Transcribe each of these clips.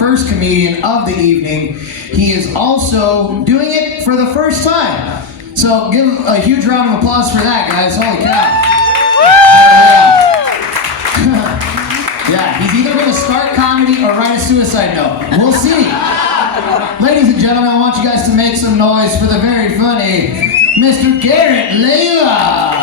first comedian of the evening. He is also doing it for the first time. So give him a huge round of applause for that, guys. Holy cow. Yeah, he's either going to start comedy or write a suicide note. We'll see. Ladies and gentlemen, I want you guys to make some noise for the very funny Mr. Garrett Layla.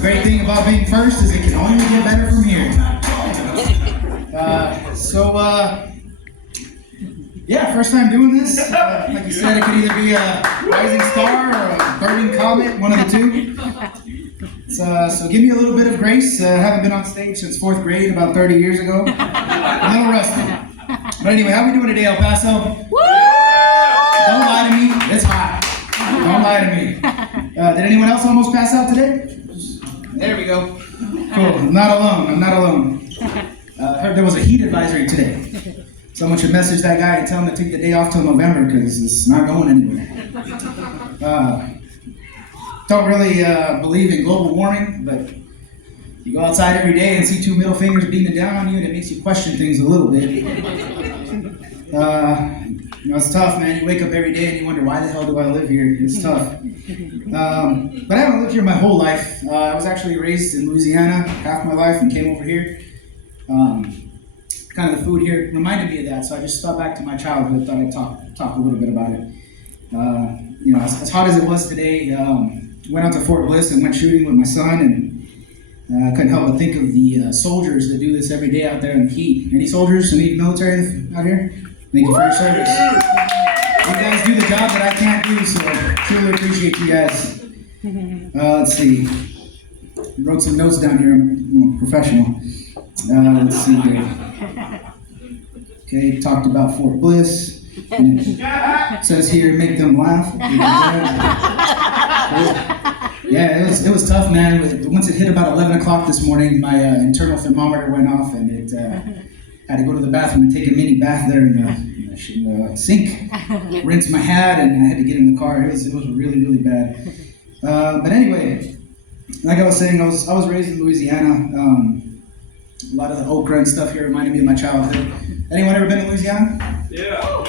Great thing about being first is it can only get better from here. Yeah, first time doing this. Like you said, it could either be a rising star or a burning comet, one of the two. So give me a little bit of grace. I haven't been on stage since 4th grade, about 30 years ago. A little rusty. But anyway, how we doing today, El Paso? Woo! Don't lie to me, it's hot. Don't lie to me. Did anyone else almost pass out today? There we go. Cool. I'm not alone. I heard there was a heat advisory today. Someone should message that guy and tell him to take the day off till November because it's not going anywhere. Don't really believe in global warming, but you go outside every day and see 2 middle fingers beaming down on you, and it makes you question things a little bit. It's tough, man. You wake up every day and you wonder, why the hell do I live here? It's tough. But I haven't lived here my whole life. I was actually raised in Louisiana half my life and came over here. Kind of the food here reminded me of that, so I just thought back to my childhood. Thought I'd talk a little bit about it. As hot as it was today, went out to Fort Bliss and went shooting with my son, and I couldn't help but think of the soldiers that do this every day out there in the heat. Any soldiers, any military out here? Thank you for your service. You guys do the job that I can't do, so I truly appreciate you guys. Let's see. Wrote some notes down here. I'm a professional. Let's see here. Okay, talked about Fort Bliss. It says here, make them laugh. Yeah, it was tough, man. Once it hit about 11 o'clock this morning, my internal thermometer went off, and it had to go to the bathroom and take a mini bath there in the sink. Rinse my hat, and I had to get in the car. It was really, really bad. But anyway, like I was saying, I was raised in Louisiana. A lot of the okra and stuff here reminded me of my childhood. Anyone ever been to Louisiana? Yeah.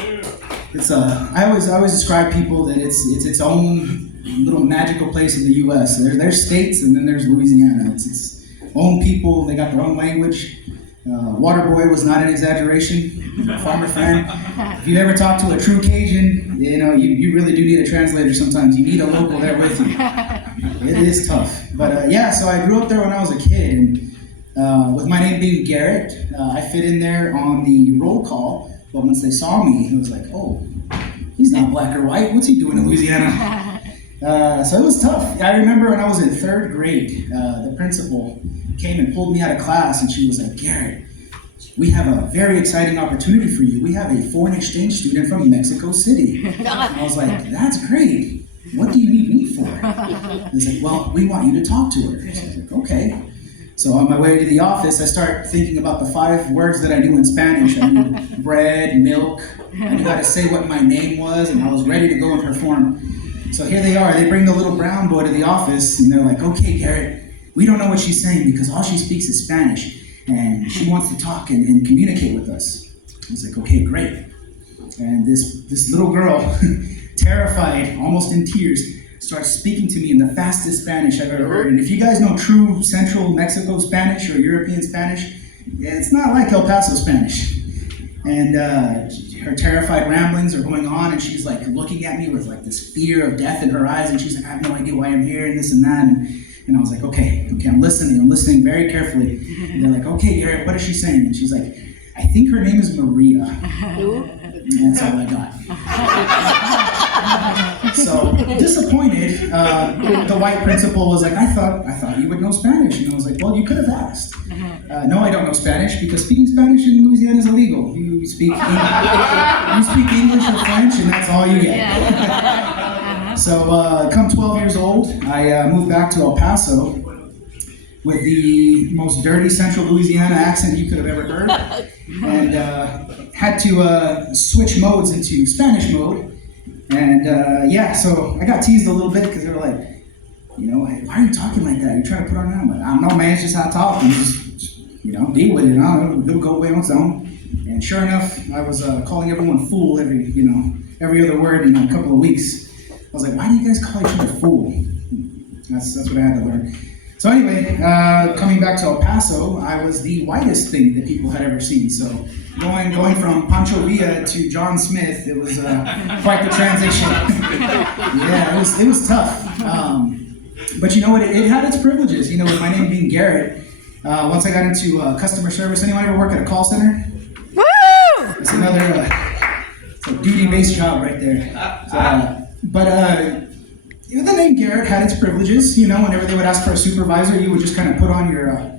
It's I always describe people that it's its own little magical place in the U.S. There's states, and then there's Louisiana. It's its own people. They got their own language. Waterboy was not an exaggeration. Farmer fan. If you ever talk to a true Cajun, you really do need a translator sometimes. You need a local there with you. It is tough. But so I grew up there when I was a kid, and with my name being Garrett, I fit in there on the roll call. But once they saw me, it was like, oh, he's not black or white. What's he doing in Louisiana? So it was tough. I remember when I was in 3rd grade, the principal came and pulled me out of class, and she was like, Garrett, we have a very exciting opportunity for you. We have a foreign exchange student from Mexico City. And I was like, that's great. What do you need me for? I was like, well, we want you to talk to her. So I was like, okay. So on my way to the office, I start thinking about the 5 words that I knew in Spanish. I knew bread, milk, I knew how to say what my name was, and I was ready to go and perform. So here they are. They bring the little brown boy to the office, and they're like, okay, Garrett, we don't know what she's saying because all she speaks is Spanish, and she wants to talk and communicate with us. I was like, okay, great. And this little girl, terrified, almost in tears, starts speaking to me in the fastest Spanish I've ever heard. And if you guys know true Central Mexico Spanish or European Spanish, it's not like El Paso Spanish. And her terrified ramblings are going on, and she's like looking at me with like this fear of death in her eyes, and she's like, I have no idea why I'm here, and this and that. And I was like, okay, I'm listening very carefully. And they're like, okay, Garrett, what is she saying? And she's like, I think her name is Maria. And that's all I got. So disappointed, the white principal was like, I thought you would know Spanish. And I was like, well, you could have asked. No, I don't know Spanish, because speaking Spanish in Louisiana is illegal. You speak English or French, and that's all you get. So come 12 years old, I moved back to El Paso with the most dirty Central Louisiana accent you could have ever heard, and had to switch modes into Spanish mode. And yeah, so I got teased a little bit because they were like, you know, hey, why are you talking like that? You're trying to put on that? I'm like, I don't know, man, it's just how I talk. And just, you know, deal with it. It'll go away on its own. And sure enough, I was calling everyone fool every other word in a couple of weeks. I was like, why do you guys call each other fool? That's what I had to learn. So anyway, coming back to El Paso, I was the whitest thing that people had ever seen. So going from Pancho Villa to John Smith, it was quite the transition. Yeah, it was tough. But you know what? It had its privileges. You know, with my name being Garrett, once I got into customer service. Anyone ever work at a call center? Woo! It's another it's a duty-based job right there. You know, the name Garrett had its privileges. You know, whenever they would ask for a supervisor, you would just kind of put on your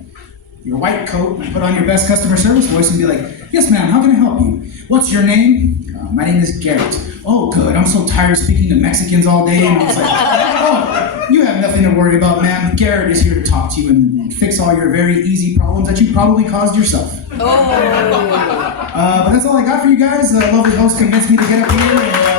white coat and put on your best customer service voice and be like, yes, ma'am, how can I help you? What's your name? My name is Garrett. Oh, good. I'm so tired of speaking to Mexicans all day. And I was like, oh, you have nothing to worry about, ma'am. Garrett is here to talk to you and fix all your very easy problems that you probably caused yourself. Oh. But that's all I got for you guys. The lovely host convinced me to get up here. And,